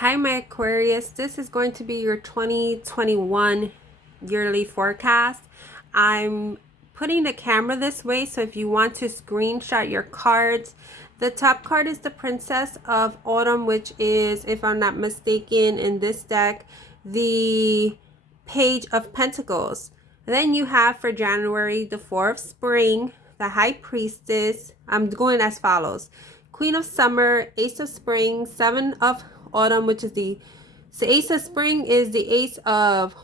Hi, my Aquarius. This is going to be your 2021 yearly forecast. I'm putting the camera this way, so if you want to screenshot your cards, the top card is the Princess of Autumn, which is, if I'm not mistaken, in this deck, the Page of Pentacles. Then you have for January the Four of Spring, the High Priestess. I'm going as follows: Queen of Summer, Ace of Spring, Seven of Autumn, which is the Ace of Spring is the Ace of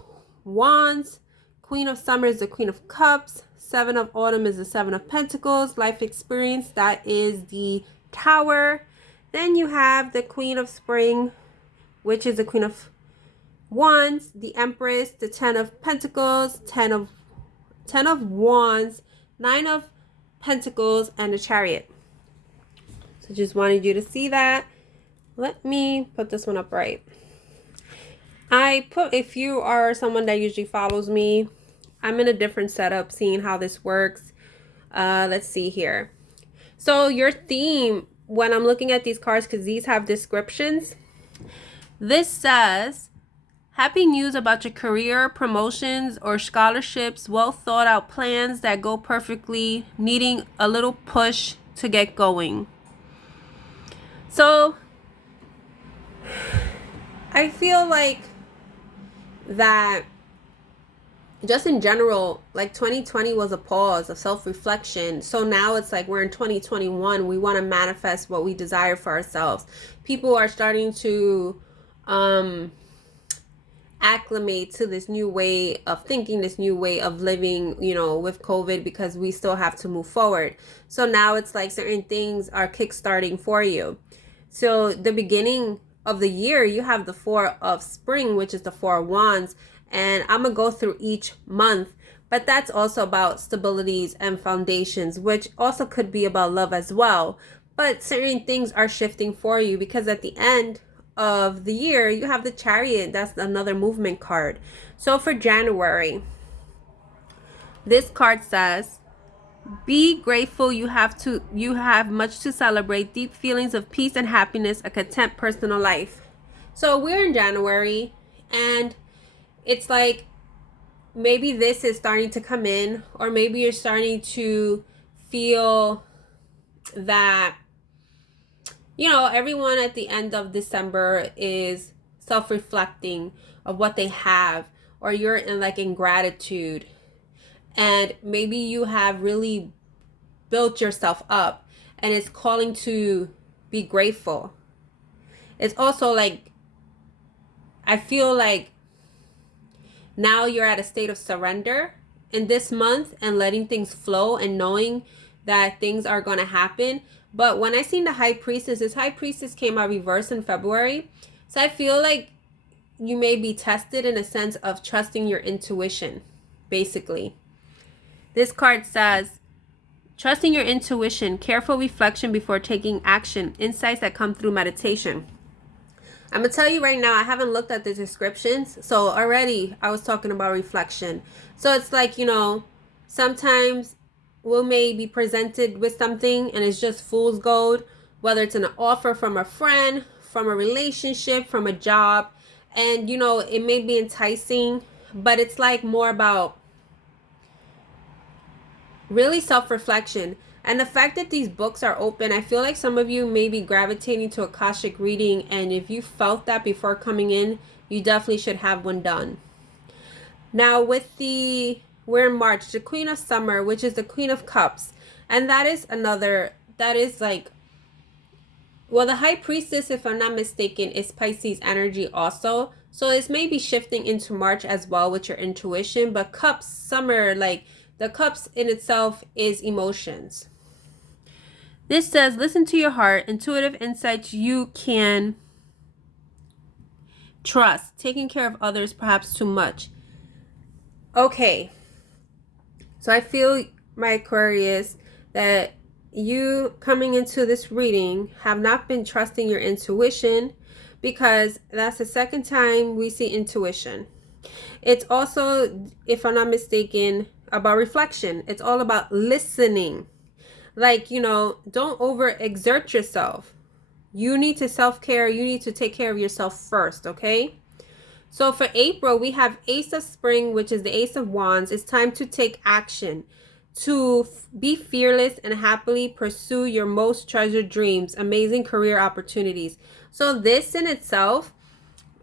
Wands. Queen of Summer is the Queen of Cups. Seven of Autumn is the Seven of Pentacles. Life experience, that is the Tower. Then you have the Queen of Spring, which is the Queen of Wands, the Empress, the Ten of Pentacles, Ten of Wands, Nine of Pentacles, and the Chariot. So just wanted you to see that. Let me put this one up right. If you are someone that usually follows me, I'm in a different setup, seeing how this works. Let's see here. So your theme, when I'm looking at these cards, because these have descriptions, this says, happy news about your career, promotions, or scholarships, well thought out plans that go perfectly, needing a little push to get going. So I feel like that just in general, like 2020 was a pause, a self-reflection. So now it's like we're in 2021. We want to manifest what we desire for ourselves. People are starting to acclimate to this new way of thinking, this new way of living, you know, with COVID, because we still have to move forward. So now it's like certain things are kickstarting for you. So the beginning of the year, you have the Four of Spring, which is the Four of Wands, and I'm gonna go through each month, but that's also about stabilities and foundations, which also could be about love as well. But certain things are shifting for you, because at the end of the year, you have the Chariot. That's another movement card. So for January, this card says, be grateful. You have much to celebrate. Deep feelings of peace and happiness, a content personal life. So we're in January, and it's like maybe this is starting to come in, or maybe you're starting to feel that, you know, everyone at the end of December is self-reflecting of what they have, or you're in gratitude. And maybe you have really built yourself up, and it's calling to be grateful. It's also like, I feel like now you're at a state of surrender in this month and letting things flow and knowing that things are going to happen. But when I seen the High Priestess, this High Priestess came out reverse in February. So I feel like you may be tested in a sense of trusting your intuition, basically. This card says, trusting your intuition, careful reflection before taking action, insights that come through meditation. I'm going to tell you right now, I haven't looked at the descriptions. So already I was talking about reflection. So it's like, you know, sometimes we may be presented with something and it's just fool's gold, whether it's an offer from a friend, from a relationship, from a job. And, you know, it may be enticing, but it's like more about really self-reflection. And the fact that these books are open, I feel like some of you may be gravitating to Akashic reading, and if you felt that before coming in, you definitely should have one done. Now we're in March, the Queen of Summer, which is the Queen of Cups, and that is like, well, the High Priestess, if I'm not mistaken, is Pisces energy also. So this may be shifting into March as well with your intuition, but Cups, Summer, like, the Cups in itself is emotions. This says, listen to your heart, intuitive insights you can trust, taking care of others perhaps too much. Okay, so I feel, my Aquarius, that you coming into this reading have not been trusting your intuition, because that's the second time we see intuition. It's also, if I'm not mistaken, about reflection. It's all about listening. Like, you know, don't overexert yourself. You need to self-care. You need to take care of yourself first, okay? So for April, we have Ace of Spring, which is the Ace of Wands. It's time to take action, to be fearless and happily pursue your most treasured dreams, amazing career opportunities. So this in itself,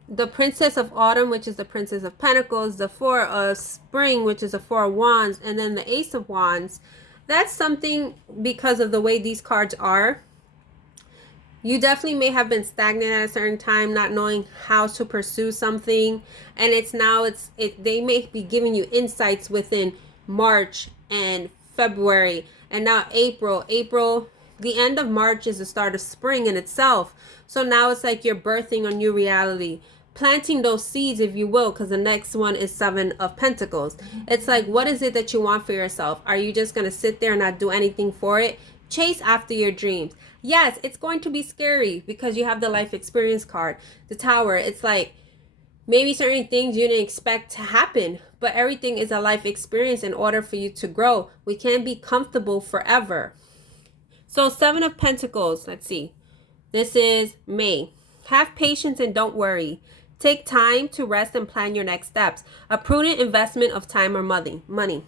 the Princess of Autumn, which is the Princess of Pentacles, the Four of Spring, which is the Four of Wands, and then the Ace of Wands, that's something, because of the way these cards are, you definitely may have been stagnant at a certain time, not knowing how to pursue something. And they may be giving you insights within March and February and now April. The end of March is the start of spring in itself. So now it's like you're birthing a new reality, planting those seeds, if you will, because the next one is Seven of Pentacles. It's like, what is it that you want for yourself? Are you just going to sit there and not do anything for it? Chase after your dreams. Yes, it's going to be scary because you have the life experience card, the Tower. It's like maybe certain things you didn't expect to happen, but everything is a life experience in order for you to grow. We can't be comfortable forever. So Seven of Pentacles, let's see. This is May. Have patience and don't worry. Take time to rest and plan your next steps. A prudent investment of time or money.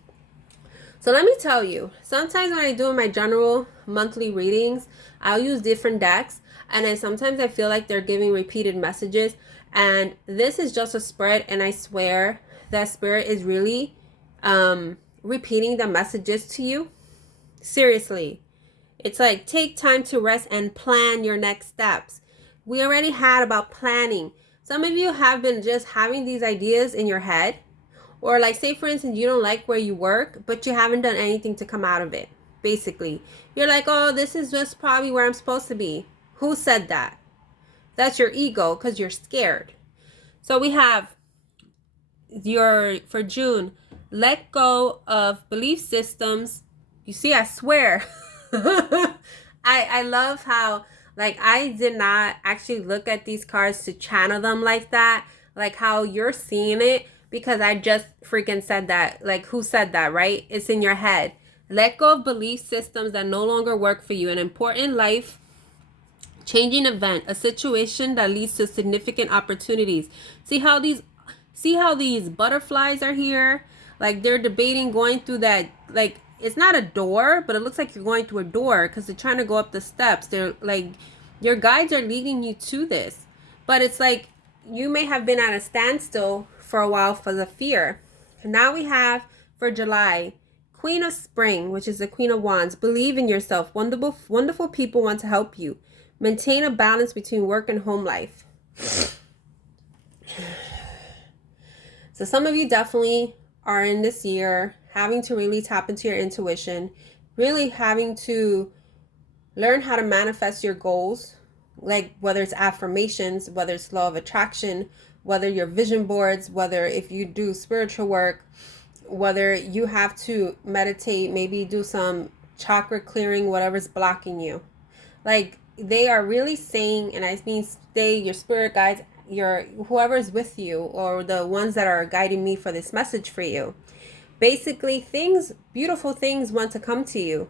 So let me tell you, sometimes when I do my general monthly readings, I'll use different decks, and sometimes I feel like they're giving repeated messages, and this is just a spread, and I swear that Spirit is really repeating the messages to you. Seriously. It's like, take time to rest and plan your next steps. We already had about planning. Some of you have been just having these ideas in your head. Or like, say for instance, you don't like where you work, but you haven't done anything to come out of it. Basically, you're like, oh, this is just probably where I'm supposed to be. Who said that? That's your ego, because you're scared. So we have for June, let go of belief systems. You see, I swear. I love how, like, I did not actually look at these cards to channel them like that, like how you're seeing it. Because I just freaking said that. Like, who said that, right? It's in your head. Let go of belief systems that no longer work for you. An important life changing event. A situation that leads to significant opportunities. See how these butterflies are here? Like, they're debating going through that. Like, it's not a door, but it looks like you're going through a door because they're trying to go up the steps. They're like, your guides are leading you to this. But it's like, you may have been at a standstill for a while for the fear. And now we have for July, Queen of Spring, which is the Queen of Wands. Believe in yourself. Wonderful people want to help you. Maintain a balance between work and home life. So some of you definitely are in this year having to really tap into your intuition, really having to learn how to manifest your goals, like whether it's affirmations, whether it's law of attraction, whether your vision boards, whether if you do spiritual work, whether you have to meditate, maybe do some chakra clearing, whatever's blocking you. Like, they are really saying, and I mean your spirit guides, your whoever's with you, or the ones that are guiding me for this message for you. Basically, beautiful things want to come to you.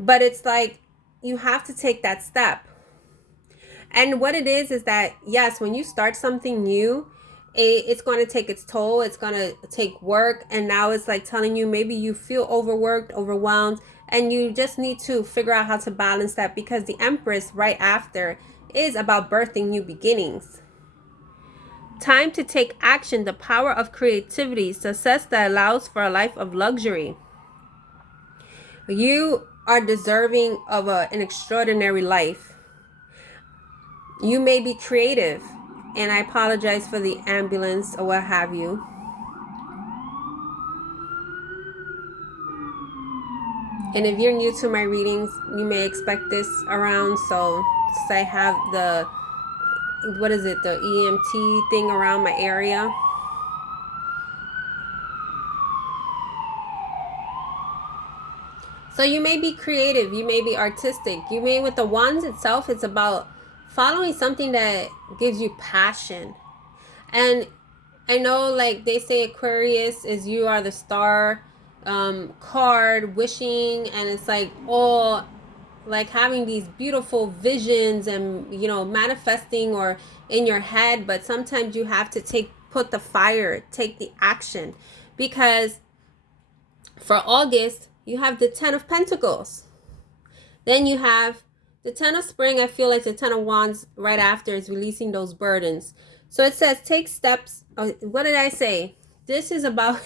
But it's like, you have to take that step. And what it is that, yes, when you start something new, it's going to take its toll. It's going to take work. And now it's like telling you, maybe you feel overworked, overwhelmed, and you just need to figure out how to balance that, because the Empress right after is about birthing new beginnings. Time to take action, the power of creativity, success that allows for a life of luxury. You are deserving of an extraordinary life. You may be creative, and I apologize for the ambulance or what have you. And if you're new to my readings, you may expect this around. So I have the, what is it, the EMT thing around my area. So you may be creative, you may be artistic, you may, with the wands itself, it's about following something that gives you passion. And I know, like they say, Aquarius is you are the star card, wishing, and it's like all like having these beautiful visions and, you know, manifesting or in your head, but sometimes you have to put the fire, take the action. Because for August, you have the 10 of Pentacles. Then you have the 10 of Spring. I feel like the 10 of Wands right after is releasing those burdens. So it says take steps. Oh, what did I say? This is about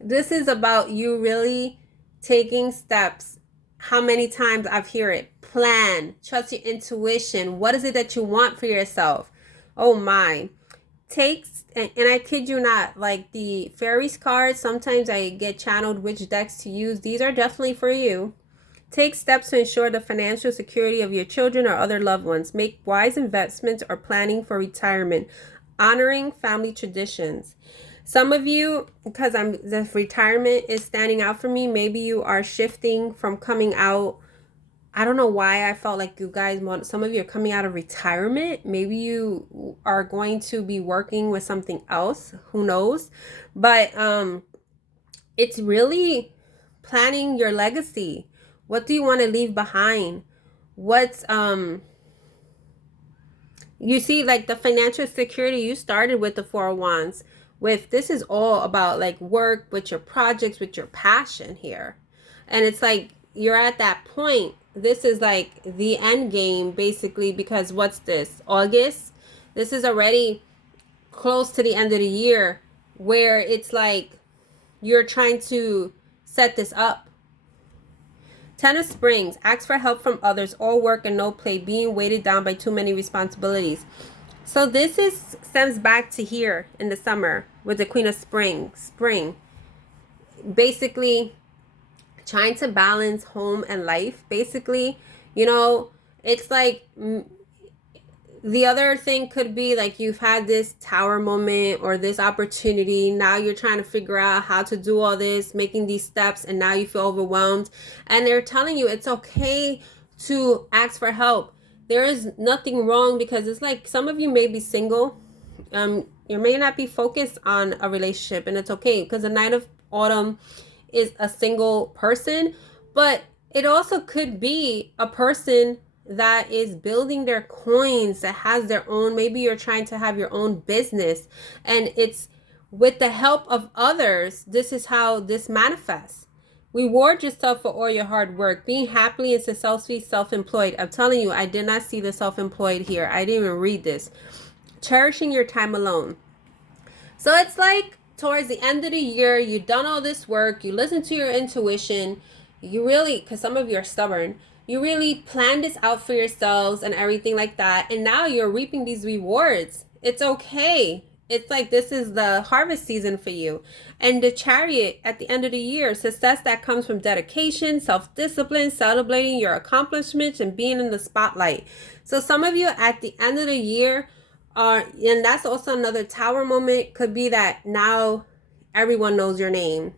this is about you really taking steps. How many times I've heard it? Plan, trust your intuition. What is it that you want for yourself? Oh my. Takes, and I kid you not, like the fairies cards, sometimes I get channeled which decks to use. These are definitely for you. Take steps to ensure the financial security of your children or other loved ones. Make wise investments or planning for retirement. Honoring family traditions. Some of you, because the retirement is standing out for me, maybe you are shifting from coming out. I don't know why I felt like you guys want, some of you are coming out of retirement. Maybe you are going to be working with something else. Who knows? But it's really planning your legacy. What do you want to leave behind? What's you see, like the financial security, you started with the Four of Wands. With this is all about like work, with your projects, with your passion here. And it's like you're at that point. This is like the end game basically, because what's this? August? This is already close to the end of the year, where it's like you're trying to set this up. 10 of Springs, ask for help from others, all work and no play, being weighted down by too many responsibilities. So this stems back to here in the summer with the Queen of Spring. Basically, trying to balance home and life. Basically, you know, it's like the other thing could be like you've had this tower moment or this opportunity. Now you're trying to figure out how to do all this, making these steps, and now you feel overwhelmed. And they're telling you it's okay to ask for help. There is nothing wrong, because it's like some of you may be single. You may not be focused on a relationship, and it's okay, because the Knight of Autumn is a single person, but it also could be a person that is building their coins, that has their own, maybe you're trying to have your own business, and it's with the help of others. This is how this manifests. Reward yourself for all your hard work, being happily and successfully self-employed. I'm telling you, I did not see the self-employed here. I didn't even read this. Cherishing your time alone. So it's like towards the end of the year, you've done all this work, you listen to your intuition, you really, because some of you are stubborn, you really planned this out for yourselves and everything like that, and now you're reaping these rewards. It's okay. It's like this is the harvest season for you. And the Chariot at the end of the year, success that comes from dedication, self-discipline, celebrating your accomplishments, and being in the spotlight. So some of you at the end of the year are, and that's also another tower moment, could be that now everyone knows your name.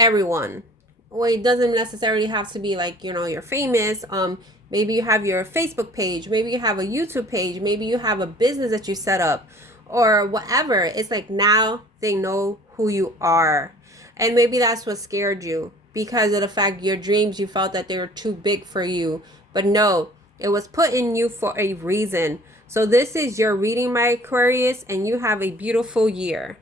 Everyone. Well, it doesn't necessarily have to be like, you know, you're famous. Maybe you have your Facebook page, maybe you have a YouTube page, maybe you have a business that you set up, or whatever. It's like now they know who you are. And maybe that's what scared you, because of the fact your dreams, you felt that they were too big for you. But no, it was put in you for a reason. So this is your reading, my Aquarius, and you have a beautiful year.